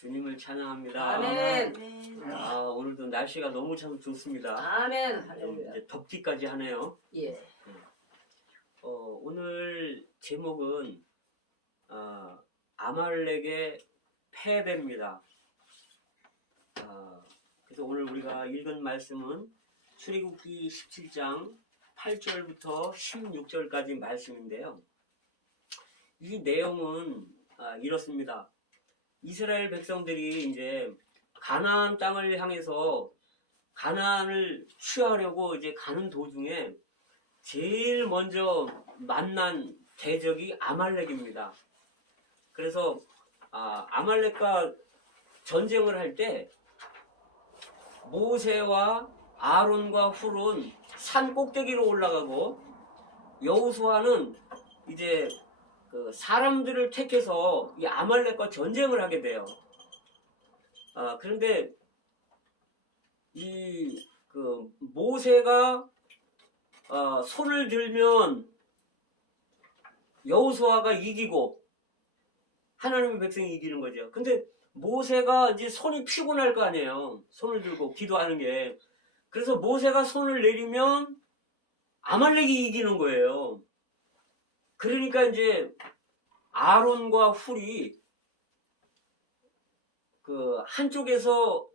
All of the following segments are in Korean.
주님을 찬양합니다. 아멘. 오늘도 날씨가 너무 참 좋습니다. 아멘. 좀 할렐루야. 이제 덥기까지 하네요. 예. 오늘 제목은 아말렉의 패배입니다. 그래서 오늘 우리가 읽은 말씀은 출애굽기 17장 8절부터 16절까지 말씀인데요. 이 내용은 이렇습니다. 이스라엘 백성들이 이제 가나안 땅을 향해서 가나안을 취하려고 이제 가는 도중에 제일 먼저 만난 대적이 아말렉입니다. 그래서 아말렉과 전쟁을 할 때 모세와 아론과 훌은 산 꼭대기로 올라가고 여호수아는 이제 그 사람들을 택해서 이 아말렉과 전쟁을 하게 돼요. 그런데 이 그 모세가 손을 들면 여호수아가 이기고 하나님의 백성이 이기는 거죠. 근데 모세가 이제 손이 피곤할 거 아니에요. 손을 들고 기도하는 게. 그래서 모세가 손을 내리면 아말렉이 이기는 거예요. 그러니까 이제 아론과 훌이 그 한쪽에서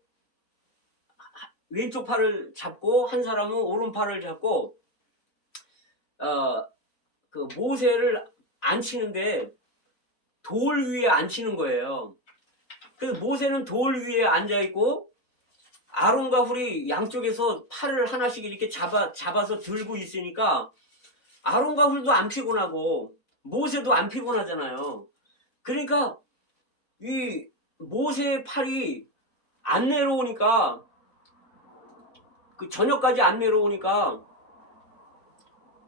왼쪽 팔을 잡고 한 사람은 오른팔을 잡고 그 모세를 앉히는데 돌 위에 앉히는 거예요. 그래서 모세는 돌 위에 앉아 있고 아론과 훌이 양쪽에서 팔을 하나씩 이렇게 잡아서 들고 있으니까 아론과 훌도 안 피곤하고 모세도 안 피곤하잖아요. 그러니까 이 모세의 팔이 안 내려오니까 그 저녁까지 안 내려오니까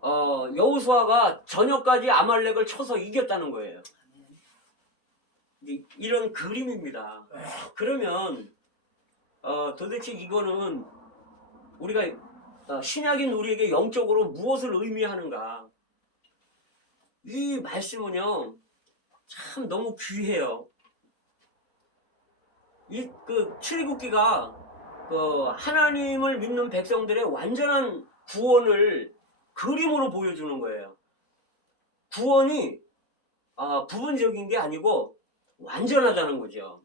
여호수아가 저녁까지 아말렉을 쳐서 이겼다는 거예요. 이런 그림입니다. 그러면 도대체 이거는 우리가 신약인 우리에게 영적으로 무엇을 의미하는가? 이 말씀은요 참 너무 귀해요. 이 그 출애굽기가 그 하나님을 믿는 백성들의 완전한 구원을 그림으로 보여주는 거예요. 구원이 부분적인 게 아니고 완전하다는 거죠.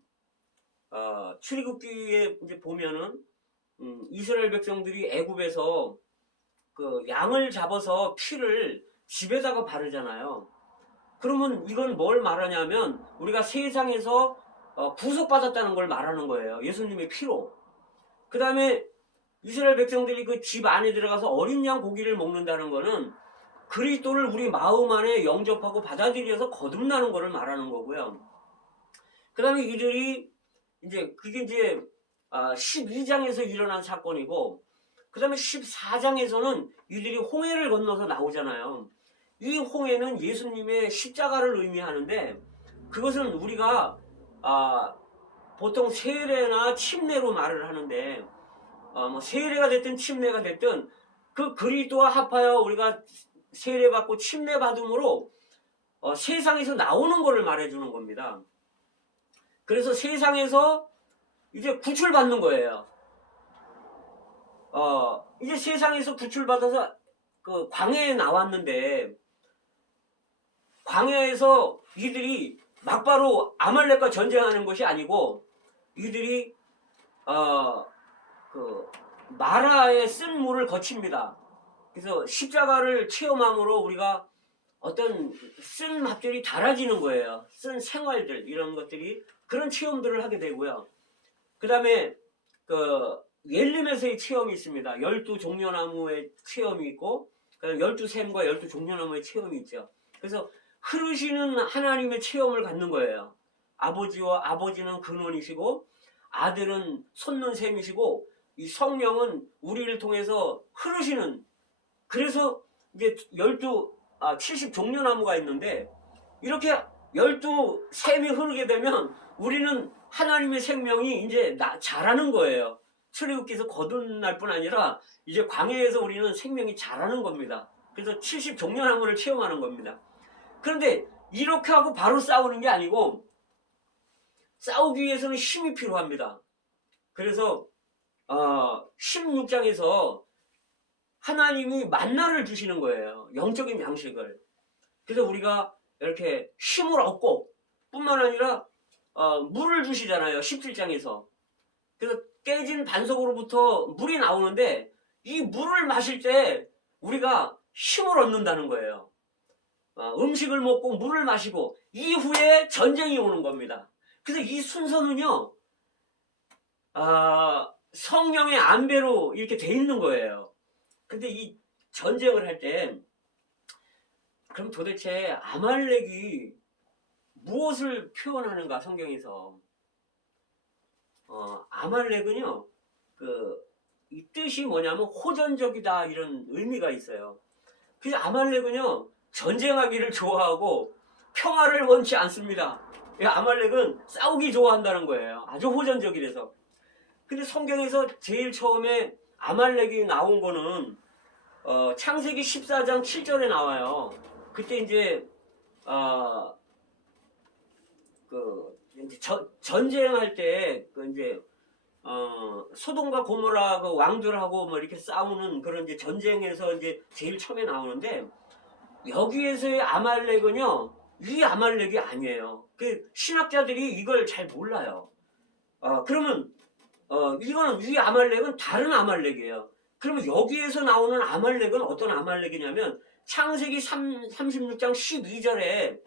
출애굽기에 이제 보면은 이스라엘 백성들이 애굽에서 그 양을 잡아서 피를 집에다가 바르잖아요. 그러면 이건 뭘 말하냐면 우리가 세상에서 구속받았다는 걸 말하는 거예요. 예수님의 피로. 그 다음에 이스라엘 백성들이 그 집 안에 들어가서 어린 양 고기를 먹는다는 거는 그리스도를 우리 마음 안에 영접하고 받아들여서 거듭나는 것을 말하는 거고요. 그 다음에 이들이 그게 이제 12장에서 일어난 사건이고, 그 다음에 14장에서는 이들이 홍해를 건너서 나오잖아요. 이 홍해는 예수님의 십자가를 의미하는데, 그것은 우리가 보통 세례나 침례로 말을 하는데, 뭐 세례가 됐든 침례가 됐든 그 그리스도와 합하여 우리가 세례받고 침례받음으로 세상에서 나오는 것을 말해주는 겁니다. 그래서 세상에서 이제 구출받는 거예요. 이제 세상에서 구출받아서 그 광야에 나왔는데, 광야에서 이들이 막바로 아말렉과 전쟁하는 것이 아니고 이들이 그 마라에 쓴 물을 거칩니다. 그래서 십자가를 체험함으로 우리가 어떤 쓴 맛들이 달아지는 거예요. 쓴 생활들 이런 것들이 그런 체험들을 하게 되고요. 그 다음에 그 옐림에서의 체험이 있습니다. 12종려나무의 체험이 있고, 그다음에 12샘과 12종려나무의 체험이 있죠. 그래서 흐르시는 하나님의 체험을 갖는 거예요. 아버지는 근원이시고 아들은 솟는 샘이시고 이 성령은 우리를 통해서 흐르시는, 그래서 이제 70종려나무가 있는데 이렇게 12샘이 흐르게 되면 우리는 하나님의 생명이 이제 자라는 거예요. 출애굽기에서 거듭날 뿐 아니라 이제 광야에서 우리는 생명이 자라는 겁니다. 그래서 70종려나무를 체험하는 겁니다. 그런데 이렇게 하고 바로 싸우는 게 아니고 싸우기 위해서는 힘이 필요합니다. 그래서 16장에서 하나님이 만나를 주시는 거예요. 영적인 양식을. 그래서 우리가 이렇게 힘을 얻고 뿐만 아니라 물을 주시잖아요. 17장에서. 그래서 깨진 반석으로부터 물이 나오는데 이 물을 마실 때 우리가 힘을 얻는다는 거예요. 음식을 먹고 물을 마시고 이후에 전쟁이 오는 겁니다. 그래서 이 순서는요, 성령의 안배로 이렇게 돼 있는 거예요. 근데 이 전쟁을 할 때, 그럼 도대체 아말렉이 무엇을 표현하는가, 성경에서? 아말렉은요, 이 뜻이 뭐냐면 호전적이다, 이런 의미가 있어요. 그래서 아말렉은요, 전쟁하기를 좋아하고 평화를 원치 않습니다. 아말렉은 싸우기 좋아한다는 거예요. 아주 호전적이라서. 근데 성경에서 제일 처음에 아말렉이 나온 거는 창세기 14장 7절에 나와요. 그때 이제 전쟁할 때 이제 소돔과 고모라 그 왕들하고 뭐 이렇게 싸우는 그런 이제 전쟁에서 이제 제일 처음에 나오는데, 여기에서의 아말렉은요, 이 아말렉이 아니에요. 그 신학자들이 이걸 잘 몰라요. 그러면 이거는 이 아말렉은 다른 아말렉이에요. 그러면 여기에서 나오는 아말렉은 어떤 아말렉이냐면 창세기 36장 12절에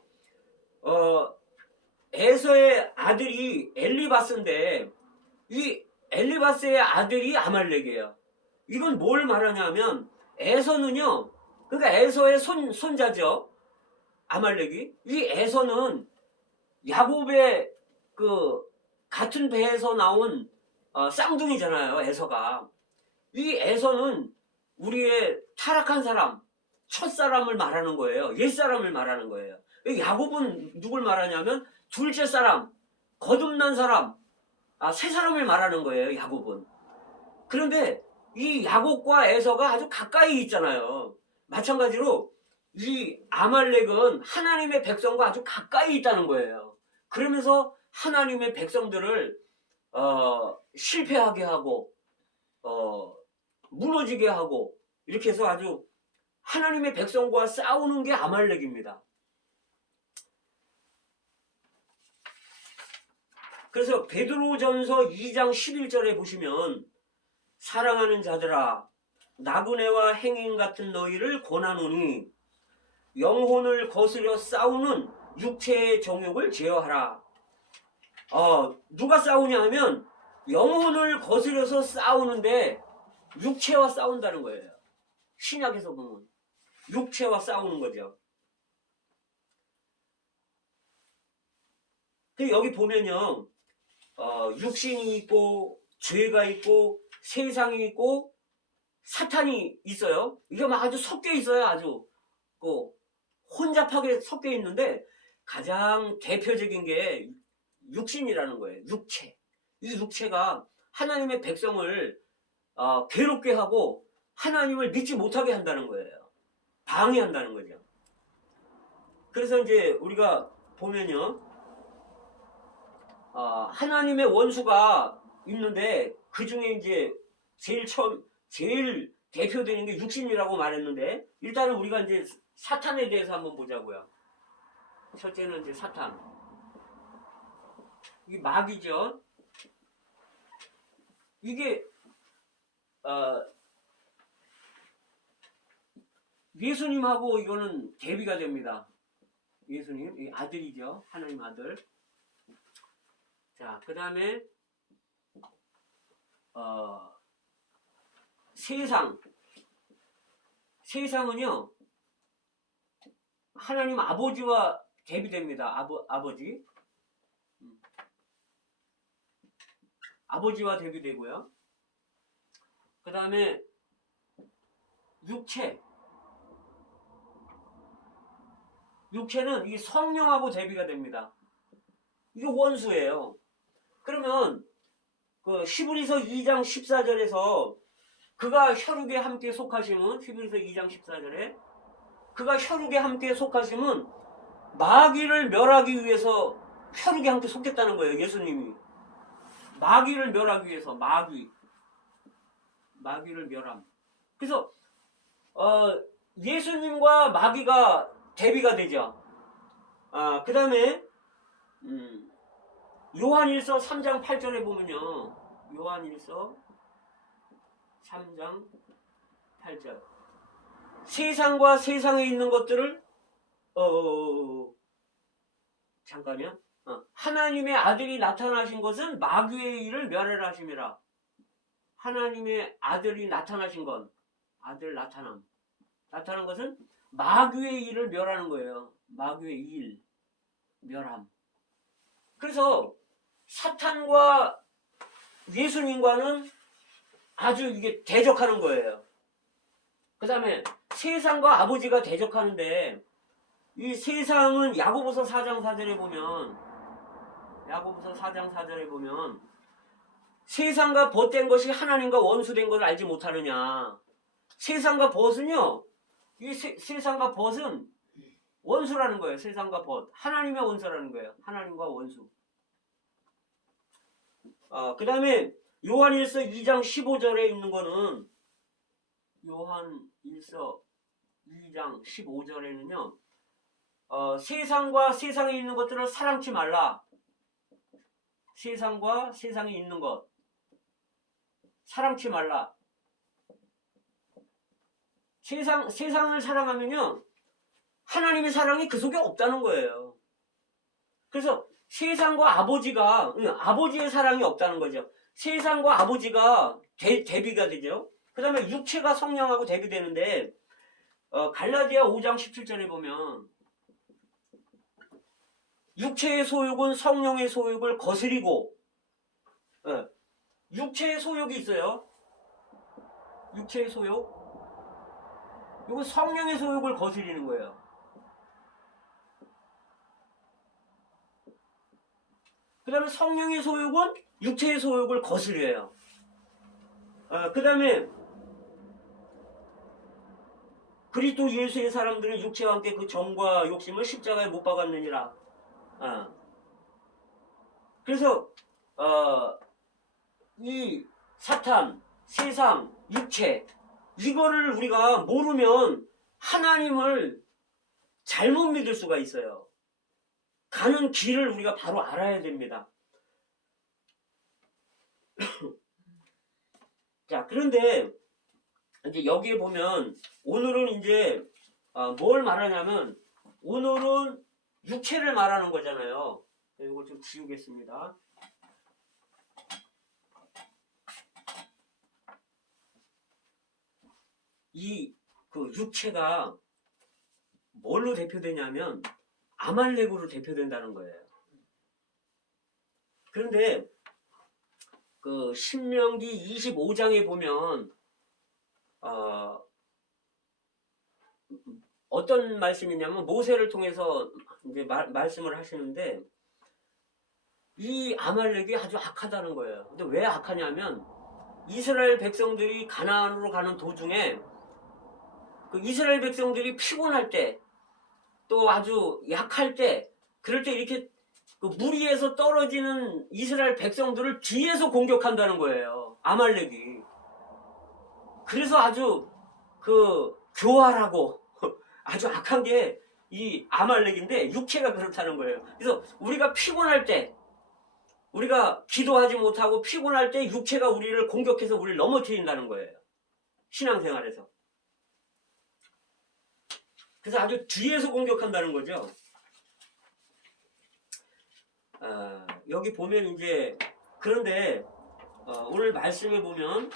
에서의 아들이 엘리바스인데 이 엘리바스의 아들이 아말렉이에요. 이건 뭘 말하냐면 에서는요, 그러니까 에서의 손자죠. 아말렉이. 이 에서는 야곱의 그 같은 배에서 나온 쌍둥이잖아요. 에서가. 이 에서는 우리의 타락한 사람, 첫사람을 말하는 거예요. 옛사람을 말하는 거예요. 야곱은 누굴 말하냐면 둘째 사람, 거듭난 사람, 새 사람을 말하는 거예요. 야곱은. 그런데 이 야곱과 에서가 아주 가까이 있잖아요. 마찬가지로 이 아말렉은 하나님의 백성과 아주 가까이 있다는 거예요. 그러면서 하나님의 백성들을 실패하게 하고 무너지게 하고 이렇게 해서 아주 하나님의 백성과 싸우는 게 아말렉입니다. 그래서 베드로전서 2장 11절에 보시면 사랑하는 자들아, 나그네와 행인 같은 너희를 권하노니 영혼을 거스려 싸우는 육체의 정욕을 제어하라. 누가 싸우냐 하면 영혼을 거스려서 싸우는데 육체와 싸운다는 거예요. 신약에서 보면 육체와 싸우는 거죠. 여기 보면요, 육신이 있고 죄가 있고 세상이 있고 사탄이 있어요. 이게 막 아주 섞여 있어요. 아주 혼잡하게 섞여 있는데 가장 대표적인 게 육신이라는 거예요. 육체. 이 육체가 하나님의 백성을 괴롭게 하고 하나님을 믿지 못하게 한다는 거예요. 방해한다는 거죠. 그래서 이제 우리가 보면요, 하나님의 원수가 있는데 그 중에 이제 제일 대표되는 게 육신이라고 말했는데, 일단은 우리가 이제 사탄에 대해서 한번 보자고요. 첫째는 이제 사탄. 이게 마귀죠. 이게 예수님하고 이거는 대비가 됩니다. 예수님, 이 아들이죠. 하나님 아들. 자, 그 다음에 세상은요, 하나님 아버지와 대비됩니다. 아버지. 아버지와 대비되고요. 그 다음에 육체는 이 성령하고 대비가 됩니다. 이게 원수예요. 그러면 히브리서 2장 14절에서 그가 혈육에 함께 속하심은, 히브리서 2장 14절에 그가 혈육에 함께 속하심은 마귀를 멸하기 위해서 혈육에 함께 속했다는 거예요. 예수님이 마귀를 멸하기 위해서 마귀를 멸함. 그래서 예수님과 마귀가 대비가 되죠. 그 다음에 요한일서 3장 8절에 보면요. 요한일서 3장 8절. 세상과 세상에 있는 것들을 잠깐요. 하나님의 아들이 나타나신 것은 마귀의 일을 멸하라 하심이라. 하나님의 아들이 나타나신 건 아들 나타난 것은 마귀의 일을 멸하는 거예요. 마귀의 일 멸함. 그래서 사탄과 예수님과는 아주 이게 대적하는 거예요. 그 다음에 세상과 아버지가 대적하는데 이 세상은 야고보서 4장 4절에 보면 세상과 벗된 것이 하나님과 원수된 것을 알지 못하느냐. 세상과 벗은요. 이 세상과 벗은 원수라는 거예요. 세상과 벗. 하나님의 원수라는 거예요. 하나님과 원수. 그 다음에 요한일서 2장 15절에 있는 거는 요한일서 2장 15절에는요. 세상과 세상에 있는 것들을 사랑치 말라. 세상과 세상에 있는 것 사랑치 말라. 세상을 사랑하면요. 하나님의 사랑이 그 속에 없다는 거예요. 그래서 세상과 아버지의 사랑이 없다는 거죠. 세상과 아버지가 대비가 되죠. 그 다음에 육체가 성령하고 대비되는데 갈라디아 5장 17절에 보면 육체의 소욕은 성령의 소욕을 거스리고 육체의 소욕이 있어요. 육체의 소욕 이건 성령의 소욕을 거스리는 거예요. 그 다음에 성령의 소욕은 육체의 소욕을 거스려요. 그 다음에 그리스도 예수의 사람들은 육체와 함께 그 정과 욕심을 십자가에 못 박았느니라. 그래서 이 사탄, 세상, 육체 이거를 우리가 모르면 하나님을 잘못 믿을 수가 있어요. 가는 길을 우리가 바로 알아야 됩니다. 자, 그런데 이제 여기에 보면 오늘은 이제 뭘 말하냐면 오늘은 육체를 말하는 거잖아요. 이걸 좀 지우겠습니다. 그 육체가 뭘로 대표되냐면 아말렉으로 대표된다는 거예요. 그런데 그 신명기 25장에 보면 어떤 말씀이냐면 모세를 통해서 이제 말씀을 하시는데 이 아말렉이 아주 악하다는 거예요. 근데 왜 악하냐면 이스라엘 백성들이 가나안으로 가는 도중에 그 이스라엘 백성들이 피곤할 때 또 아주 약할 때 그럴 때 이렇게 그 무리에서 떨어지는 이스라엘 백성들을 뒤에서 공격한다는 거예요. 아말렉이. 그래서 아주 그 교활하고 아주 악한 게 이 아말렉인데 육체가 그렇다는 거예요. 그래서 우리가 피곤할 때 우리가 기도하지 못하고 피곤할 때 육체가 우리를 공격해서 우리를 넘어뜨린다는 거예요. 신앙생활에서. 그래서 아주 뒤에서 공격한다는 거죠. 여기 보면 이제 그런데 오늘 말씀에 보면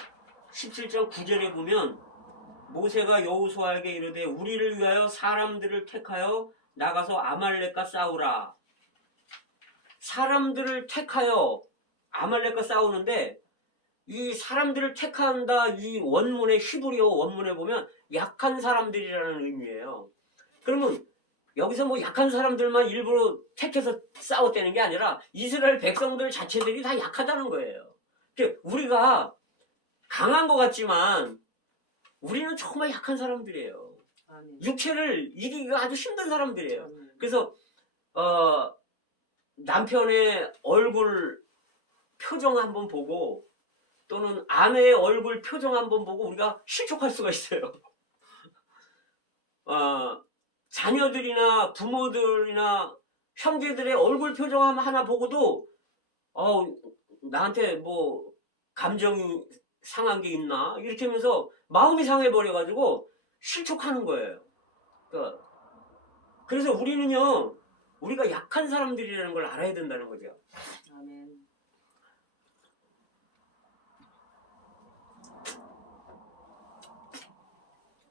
17장 9절에 보면 모세가 여호수아에게 이르되 우리를 위하여 사람들을 택하여 나가서 아말렉과 싸우라. 사람들을 택하여 아말렉과 싸우는데 이 사람들을 택한다 이 원문의 히브리어 원문에 보면 약한 사람들이라는 의미예요. 그러면 여기서 뭐 약한 사람들만 일부러 택해서 싸웠다는 게 아니라 이스라엘 백성들 자체들이 다 약하다는 거예요. 우리가 강한 것 같지만 우리는 정말 약한 사람들이에요. 육체를 이기기가 아주 힘든 사람들이에요. 그래서 남편의 얼굴 표정 한번 보고 또는 아내의 얼굴 표정 한번 보고 우리가 실족할 수가 있어요. 자녀들이나 부모들이나 형제들의 얼굴 표정 하나 보고도 나한테 뭐 감정이 상한 게 있나 이렇게 하면서 마음이 상해버려가지고 실족하는 거예요. 그래서 우리는요, 우리가 약한 사람들이라는 걸 알아야 된다는 거죠. 아멘.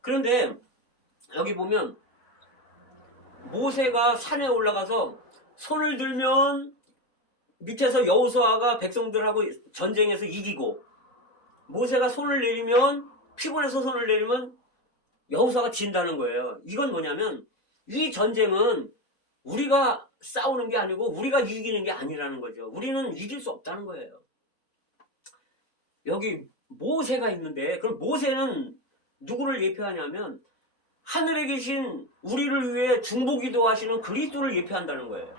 그런데 여기 보면 모세가 산에 올라가서 손을 들면 밑에서 여호수아가 백성들하고 전쟁에서 이기고, 모세가 손을 내리면 피곤해서 손을 내리면 여호수아가 진다는 거예요. 이건 뭐냐면 이 전쟁은 우리가 싸우는 게 아니고 우리가 이기는 게 아니라는 거죠. 우리는 이길 수 없다는 거예요. 여기 모세가 있는데, 그럼 모세는 누구를 예표하냐면 하늘에 계신 우리를 위해 중보기도 하시는 그리스도를 예표한다는 거예요.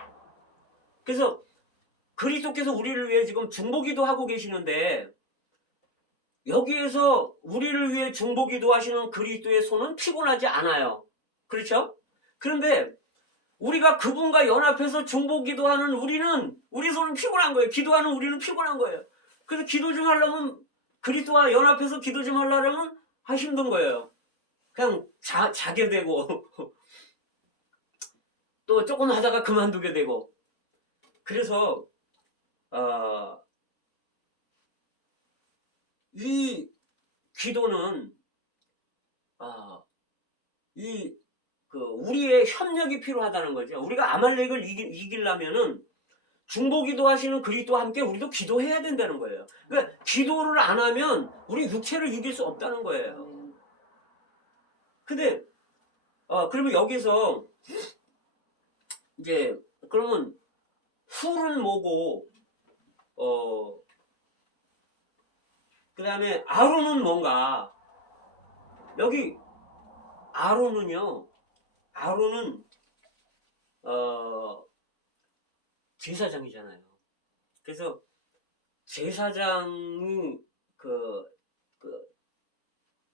그래서 그리스도께서 우리를 위해 지금 중보기도 하고 계시는데, 여기에서 우리를 위해 중보기도 하시는 그리스도의 손은 피곤하지 않아요. 그렇죠? 그런데 우리가 그분과 연합해서 중보기도하는 우리 손은 피곤한 거예요. 기도하는 우리는 피곤한 거예요. 그래서 기도 좀 하려면, 그리스도와 연합해서 기도 좀 하려면 힘든 거예요. 그냥 자게 되고 또 조금 하다가 그만두게 되고. 그래서 이 기도는 우리의 협력이 필요하다는 거죠. 우리가 아말렉을 이기려면은 중보기도 하시는 그리스도와 함께 우리도 기도해야 된다는 거예요. 그러니까 기도를 안 하면 우리 육체를 이길 수 없다는 거예요. 근데 그러면 여기서 이제 그러면 훌은 뭐고 그 다음에 아론은 뭔가? 여기 아론은 제사장이잖아요. 그래서 제사장이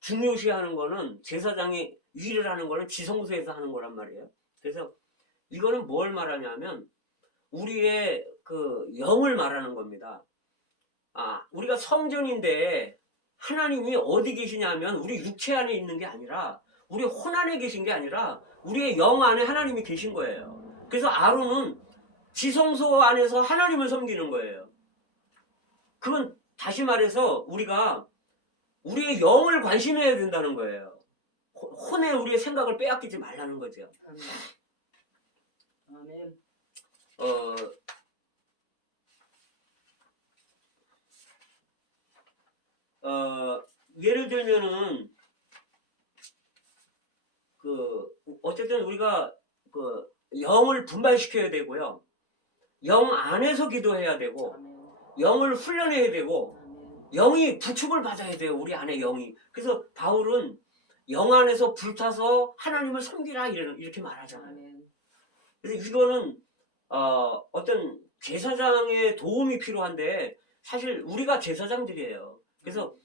중요시하는 거는, 제사장이 일을 하는 거는 지성소에서 하는 거란 말이에요. 그래서 이거는 뭘 말하냐면 우리의 영을 말하는 겁니다. 우리가 성전인데 하나님이 어디 계시냐면 우리 육체 안에 있는 게 아니라, 우리 혼 안에 계신 게 아니라 우리의 영 안에 하나님이 계신 거예요. 그래서 아론은 지성소 안에서 하나님을 섬기는 거예요. 그건 다시 말해서 우리가 우리의 영을 관심해야 된다는 거예요. 혼에 우리의 생각을 빼앗기지 말라는 거죠. 아멘. 예를 들면은 어쨌든 우리가 영을 분발시켜야 되고요. 영 안에서 기도해야 되고, 영을 훈련해야 되고, 영이 부축을 받아야 돼요. 우리 안에 영이. 그래서 바울은 영 안에서 불타서 하나님을 섬기라 이렇게 말하잖아요. 그래서 이거는 어떤 제사장의 도움이 필요한데 사실 우리가 제사장들이에요. 그래서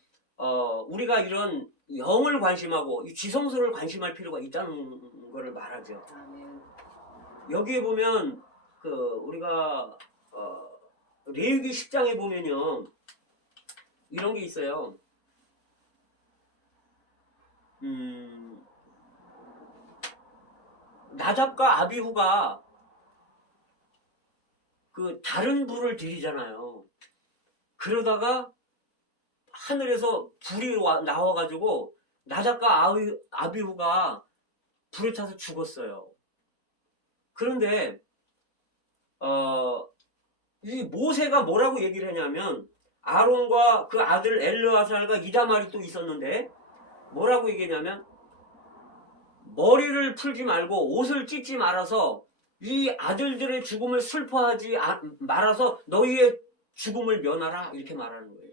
우리가 이런 영을 관심하고 이 지성소를 관심할 필요가 있다는 거를 말하죠. 여기에 보면 우리가 레위기 10장에 보면요, 이런 게 있어요. 나답과 아비후가 다른 불을 들이잖아요. 그러다가 하늘에서 불이 나와가지고 나답과 아비후가 불에 타서 죽었어요. 그런데 이 모세가 뭐라고 얘기를 하냐면, 아론과 그 아들 엘르아살과 이다말이 또 있었는데 뭐라고 얘기하냐면, 머리를 풀지 말고 옷을 찢지 말아서 이 아들들의 죽음을 슬퍼하지 말아서 너희의 죽음을 면하라 이렇게 말하는 거예요.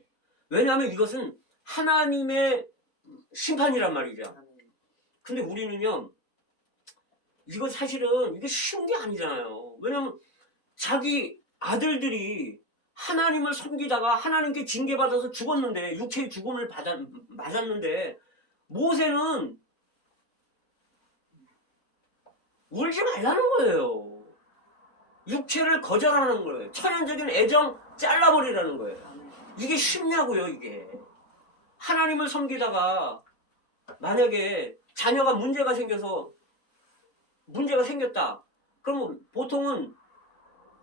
왜냐하면 이것은 하나님의 심판이란 말이죠. 근데 우리는요, 이거 사실은 이게 쉬운 게 아니잖아요. 왜냐하면 자기 아들들이 하나님을 섬기다가 하나님께 징계받아서 죽었는데, 육체의 죽음을 맞았는데, 모세는 울지 말라는 거예요. 육체를 거절하는 거예요. 천연적인 애정 잘라버리라는 거예요. 이게 쉽냐고요, 이게. 하나님을 섬기다가 만약에 자녀가 문제가 생겼다. 그러면 보통은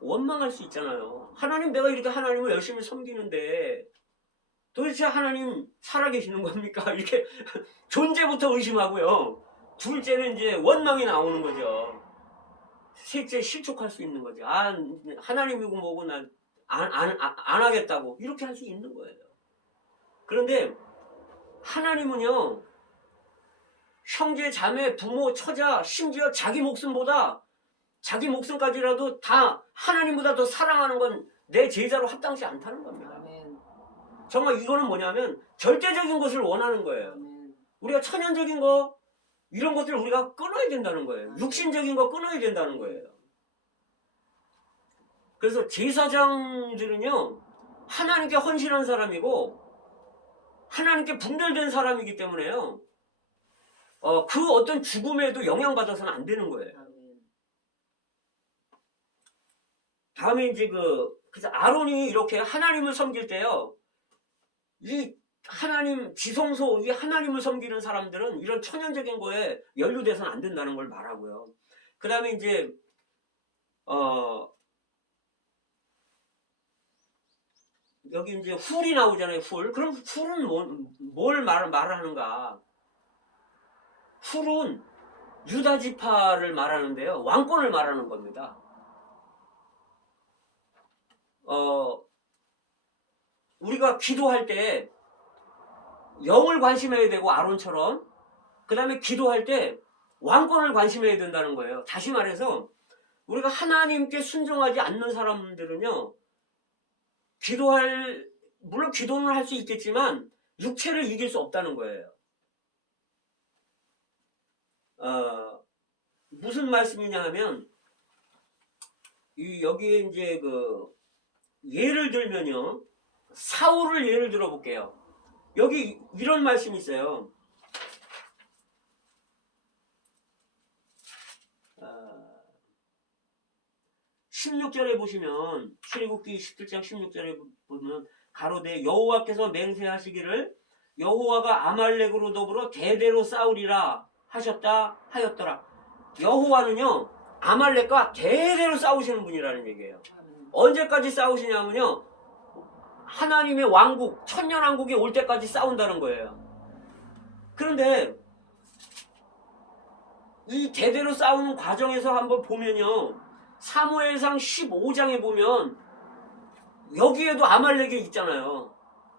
원망할 수 있잖아요. 하나님, 내가 이렇게 하나님을 열심히 섬기는데 도대체 하나님 살아계시는 겁니까? 이렇게 존재부터 의심하고요. 둘째는 이제 원망이 나오는 거죠. 셋째, 실족할 수 있는 거죠. 아, 하나님이고 뭐고 난 안 하겠다고. 이렇게 할 수 있는 거예요. 그런데 하나님은요, 형제, 자매, 부모, 처자, 심지어 자기 목숨까지라도 다 하나님보다 더 사랑하는 건 내 제자로 합당치 않다는 겁니다. 아멘. 정말 이거는 뭐냐면 절대적인 것을 원하는 거예요. 아멘. 우리가 천연적인 거, 이런 것들을 우리가 끊어야 된다는 거예요. 육신적인 거 끊어야 된다는 거예요. 그래서 제사장들은요, 하나님께 헌신한 사람이고 하나님께 분별된 사람이기 때문에요, 그 어떤 죽음에도 영향받아서는 안 되는 거예요. 아멘. 다음에 이제 그래서 아론이 이렇게 하나님을 섬길 때요, 이 하나님 지성소, 이 하나님을 섬기는 사람들은 이런 천연적인 거에 연루돼서는 안 된다는 걸 말하고요. 그 다음에 이제 여기 이제 훌이 나오잖아요. 훌. 그럼 훌은 뭘 말하는가? 훌은 유다 지파를 말하는데요, 왕권을 말하는 겁니다. 우리가 기도할 때 영을 관심해야 되고, 아론처럼, 그 다음에 기도할 때 왕권을 관심해야 된다는 거예요. 다시 말해서 우리가 하나님께 순종하지 않는 사람들은요, 물론 기도는 할 수 있겠지만 육체를 이길 수 없다는 거예요. 무슨 말씀이냐 하면, 여기에 이제 예를 들면요, 사울을 예를 들어 볼게요. 여기 이런 말씀이 있어요. 16절에 보시면, 출애굽기 17장 16절에 보면, 가로되 여호와께서 맹세하시기를 여호와가 아말렉으로 더불어 대대로 싸우리라 하였더라. 여호와는요, 아말렉과 대대로 싸우시는 분이라는 얘기예요. 언제까지 싸우시냐면요, 하나님의 왕국, 천년왕국이 올 때까지 싸운다는 거예요. 그런데 이 대대로 싸우는 과정에서 한번 보면요, 사무엘상 15장에 보면 여기에도 아말렉이 있잖아요.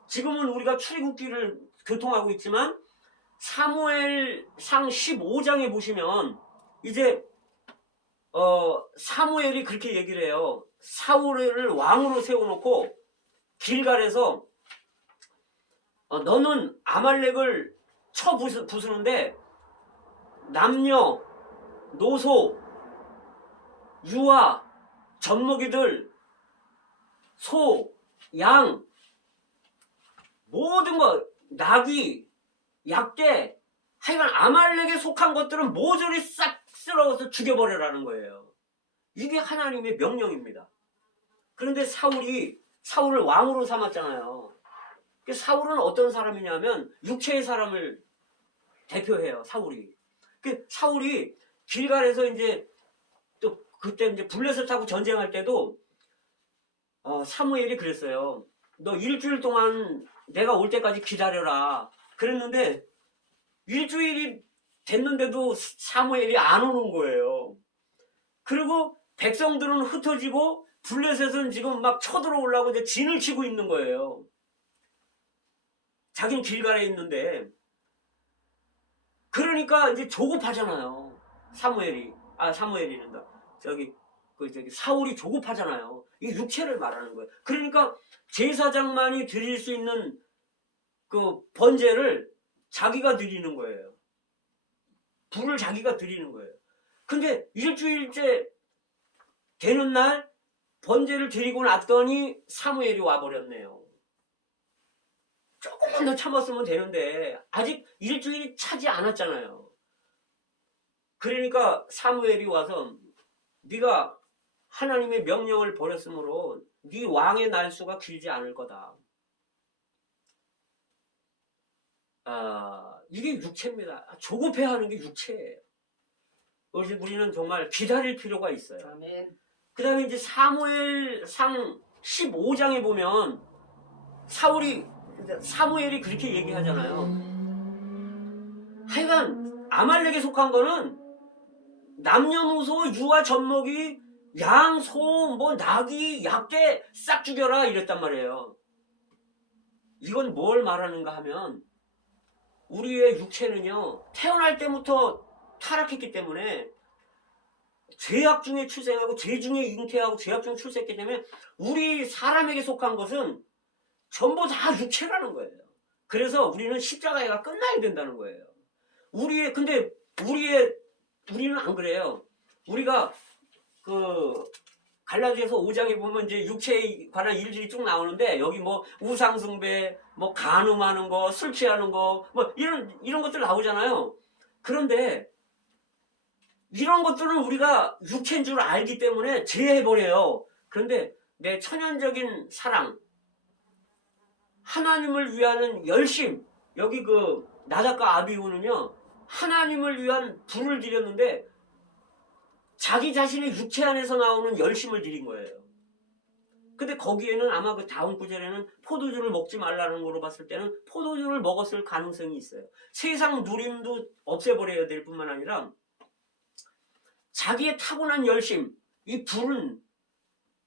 지금은 우리가 출애굽기를 교통하고 있지만 사무엘상 15장에 보시면 이제 사무엘이 그렇게 얘기를 해요. 사울을 왕으로 세워놓고 길갈에서 너는 아말렉을 쳐 부수는데 남녀, 노소, 유아, 젖먹이들, 소, 양, 모든 거, 나귀, 약대, 하여간 아말렉에 속한 것들은 모조리 싹 쓸어서 죽여버리라는 거예요. 이게 하나님의 명령입니다. 그런데 사울을 왕으로 삼았잖아요. 사울은 어떤 사람이냐면 육체의 사람을 대표해요. 사울이 길갈에서 이제 또 그때 이제 블레셋하고 전쟁할 때도 사무엘이 그랬어요. 너 일주일 동안 내가 올 때까지 기다려라. 그랬는데 일주일이 됐는데도 사무엘이 안 오는 거예요. 그리고 백성들은 흩어지고 블레셋은 지금 막 쳐들어오려고 이제 진을 치고 있는 거예요. 자기는 길갈에 있는데. 그러니까 이제 조급하잖아요. 사무엘이란다. 사울이 조급하잖아요. 이 육체를 말하는 거예요. 그러니까 제사장만이 드릴 수 있는 그 번제를 자기가 드리는 거예요. 불을 자기가 드리는 거예요. 근데 일주일째 되는 날 번제를 드리고 났더니 사무엘이 와버렸네요. 조금만 더 참았으면 되는데 아직 일주일이 차지 않았잖아요. 그러니까 사무엘이 와서 네가 하나님의 명령을 버렸으므로 네 왕의 날수가 길지 않을 거다. 이게 육체입니다. 조급해하는 게 육체예요. 그래서 우리는 정말 기다릴 필요가 있어요. 아멘. 그 다음에 이제 사무엘상 15장에 보면 사무엘이 그렇게 얘기하잖아요. 하여간 아말렉에 속한 거는 남녀노소 유아 젖먹이 양, 소, 뭐 나귀, 약대 싹 죽여라 이랬단 말이에요. 이건 뭘 말하는가 하면 우리의 육체는요 태어날 때부터 타락했기 때문에 죄악 중에 출생하고 죄 중에 잉태하고 죄악 중에 출생했기 때문에 우리 사람에게 속한 것은 전부 다 육체라는 거예요. 그래서 우리는 십자가가 끝나야 된다는 거예요. 근데 우리는 안 그래요. 우리가 갈라디아서 5장에 보면 이제 육체에 관한 일들이 쭉 나오는데 여기 뭐 우상숭배, 뭐 간음하는 거, 술 취하는 거, 뭐 이런 것들 나오잖아요. 그런데 이런 것들은 우리가 육체인 줄 알기 때문에 제해버려요. 그런데 내 천연적인 사랑, 하나님을 위하는 열심, 여기 나답과 아비후는요 하나님을 위한 불을 드렸는데 자기 자신의 육체 안에서 나오는 열심을 드린 거예요. 근데 거기에는 아마 그 다음 구절에는 포도주를 먹지 말라는 거로 봤을 때는 포도주를 먹었을 가능성이 있어요. 세상 누림도 없애버려야 될 뿐만 아니라 자기의 타고난 열심, 이 불은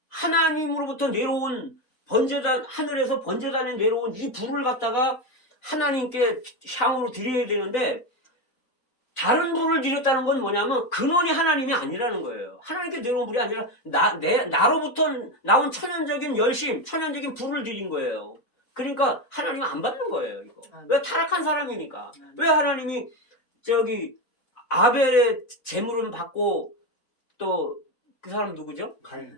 하나님으로부터 내려온 하늘에서 번제단에 내려온 이 불을 갖다가 하나님께 향으로 드려야 되는데 다른 불을 드렸다는 건 뭐냐면 근원이 하나님이 아니라는 거예요. 하나님께 내려온 불이 아니라 나로부터 나온 천연적인 열심, 천연적인 불을 드린 거예요. 그러니까 하나님은 안 받는 거예요. 이거. 왜? 타락한 사람이니까. 왜 하나님이 아벨의 제물은 받고 또 그 사람 누구죠?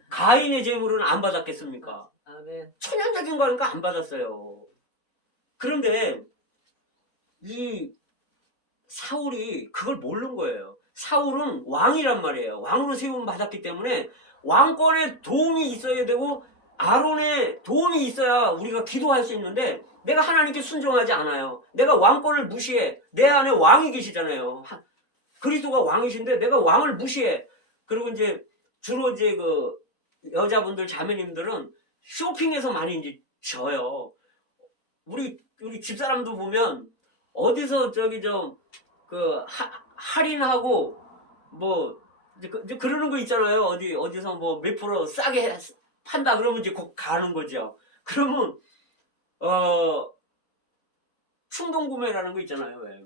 가인의 제물은 안 받았겠습니까? 아멘. 천연적인 거니까 안 받았어요. 그런데 이 사울이 그걸 모르는 거예요. 사울은 왕이란 말이에요. 왕으로 세움 받았기 때문에 왕권에 도움이 있어야 되고 아론의 도움이 있어야 우리가 기도할 수 있는데 내가 하나님께 순종하지 않아요. 내가 왕권을 무시해. 내 안에 왕이 계시잖아요. 그리스도가 왕이신데 내가 왕을 무시해. 그리고 이제 주로 이제 여자분들 자매님들은 쇼핑에서 많이 이제 져요. 우리 집사람도 보면 어디서 할인하고 뭐 이제 그러는 거 있잖아요. 어디서 뭐 몇 프로 싸게 판다 그러면 이제 곧 가는 거죠. 그러면 충동 구매라는 거 있잖아요. 왜?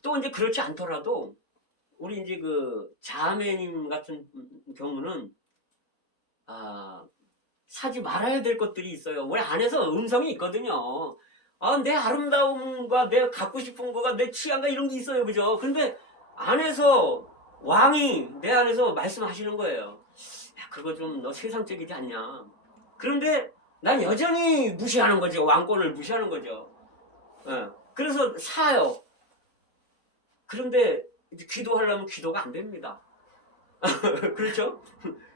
또 이제 그렇지 않더라도 우리 이제 자매님 같은 경우는 사지 말아야 될 것들이 있어요. 우리 안에서 음성이 있거든요. 내 아름다움과 내가 갖고 싶은 거가 내 취향과 이런 게 있어요. 그죠? 근데 안에서 왕이 내 안에서 말씀하시는 거예요. 야, 그거 좀 너 세상적이지 않냐. 그런데 난 여전히 무시하는 거죠. 왕권을 무시하는 거죠. 그래서 사요. 그런데 이제 기도하려면 기도가 안 됩니다. 그렇죠?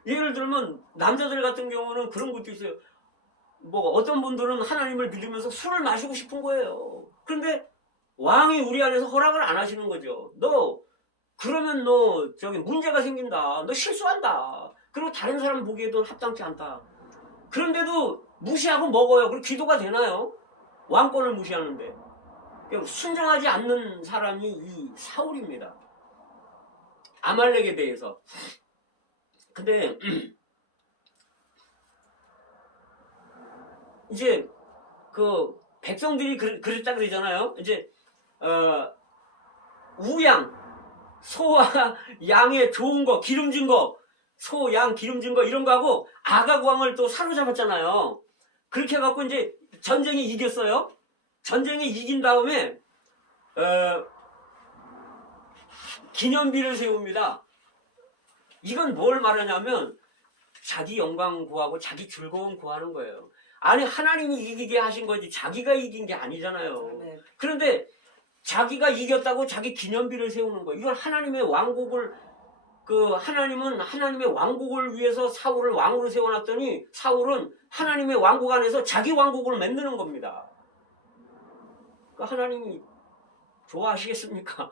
예를 들면 남자들 같은 경우는 그런 것도 있어요. 뭐 어떤 분들은 하나님을 믿으면서 술을 마시고 싶은 거예요. 그런데 왕이 우리 안에서 허락을 안 하시는 거죠. 그러면 너 문제가 생긴다. 너 실수한다. 그리고 다른 사람 보기에도 합당치 않다. 그런데도 무시하고 먹어요. 그리고 기도가 되나요? 왕권을 무시하는데. 순종하지 않는 사람이 이 사울입니다. 아말렉에 대해서. 근데 이제 백성들이 그랬다 그러잖아요. 이제 우양 소와 양의 좋은 거, 기름진 거, 소, 양, 기름진 거 이런 거 하고 아각 왕을 또 사로잡았잖아요. 그렇게 해갖고 이제 전쟁이 이겼어요. 전쟁이 이긴 다음에 기념비를 세웁니다. 이건 뭘 말하냐면 자기 영광 구하고 자기 즐거움 구하는 거예요. 아니 하나님이 이기게 하신 거지 자기가 이긴 게 아니잖아요. 네. 그런데 자기가 이겼다고 자기 기념비를 세우는 거예요. 이건 하나님의 왕국을 하나님은 하나님의 왕국을 위해서 사울을 왕으로 세워놨더니 사울은 하나님의 왕국 안에서 자기 왕국을 만드는 겁니다. 하나님이 좋아하시겠습니까?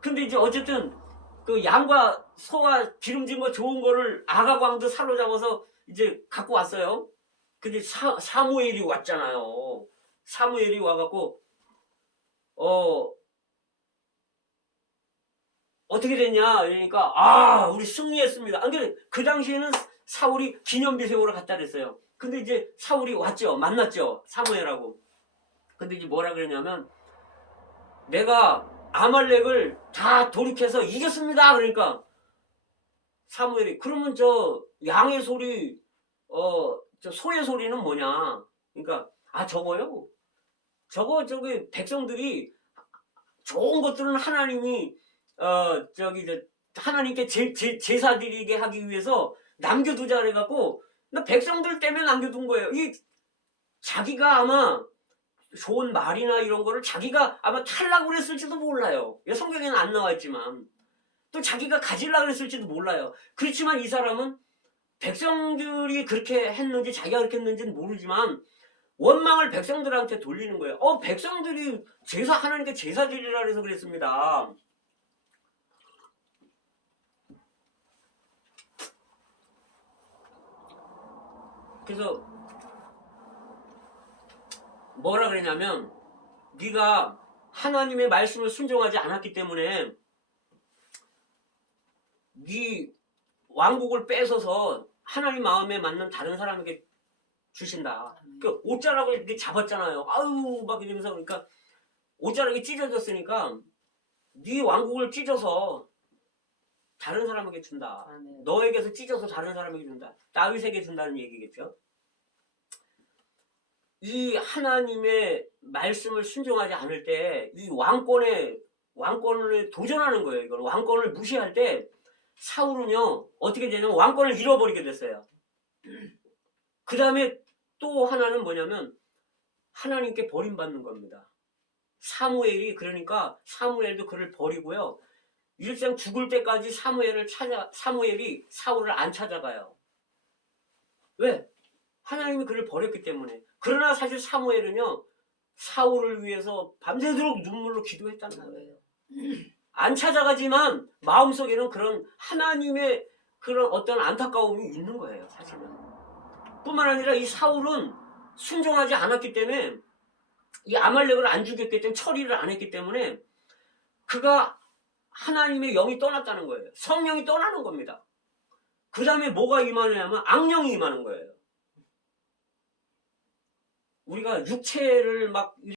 근데 이제 어쨌든 그 양과 소와 기름진 거 좋은 거를 아가광도 사로잡아서 이제 갖고 왔어요. 근데 사무엘이 왔잖아요. 사무엘이 와갖고 어떻게 됐냐 그러니까 우리 승리했습니다. 그 당시에는 사울이 기념비 세우러 갔다 그랬어요. 근데 이제 사울이 왔죠. 만났죠. 사무엘하고. 근데 이제 뭐라 그러냐면 내가 아말렉을 다 돌이켜서 이겼습니다. 그러니까 사무엘이 그러면 저 양의 소리 저 소의 소리는 뭐냐? 그러니까 저거요. 저기 백성들이 좋은 것들은 하나님이 하나님께 제사 드리게 하기 위해서 남겨두자 그래갖고 나 백성들 때문에 남겨둔 거예요. 이 자기가 아마 좋은 말이나 이런 거를 자기가 아마 탈라고 그랬을지도 몰라요. 성경에는 안 나와있지만 또 자기가 가지려고 그랬을지도 몰라요. 그렇지만 이 사람은 백성들이 그렇게 했는지 자기가 그렇게 했는지는 모르지만 원망을 백성들한테 돌리는 거예요. 백성들이 하나님께 제사 드리라 그래서 그랬습니다. 그래서 뭐라 그러냐면 네가 하나님의 말씀을 순종하지 않았기 때문에 네 왕국을 뺏어서 하나님 마음에 맞는 다른 사람에게 주신다. 그 옷자락을 이렇게 잡았잖아요. 막 이러면서 그러니까 옷자락이 찢어졌으니까 네 왕국을 찢어서 다른 사람에게 준다. 너에게서 찢어서 다른 사람에게 준다. 다윗에게 준다는 얘기겠죠. 이 하나님의 말씀을 순종하지 않을 때 이 왕권을 도전하는 거예요. 이걸 왕권을 무시할 때 사울은요 어떻게 되냐면 왕권을 잃어버리게 됐어요. 그 다음에 또 하나는 뭐냐면 하나님께 버림받는 겁니다. 그러니까 사무엘도 그를 버리고요. 일생 죽을 때까지 사무엘이 사울을 안 찾아가요. 왜? 하나님이 그를 버렸기 때문에. 그러나 사실 사무엘은요 사울을 위해서 밤새도록 눈물로 기도했다는 거예요. 안 찾아가지만 마음속에는 그런 하나님의 그런 어떤 안타까움이 있는 거예요. 사실은. 뿐만 아니라 이 사울은 순종하지 않았기 때문에 이 아말렉을 안 죽였기 때문에 처리를 안 했기 때문에 그가 하나님의 영이 떠났다는 거예요. 성령이 떠나는 겁니다. 그 다음에 뭐가 임하느냐면 악령이 임하는 거예요. 우리가 육체를 막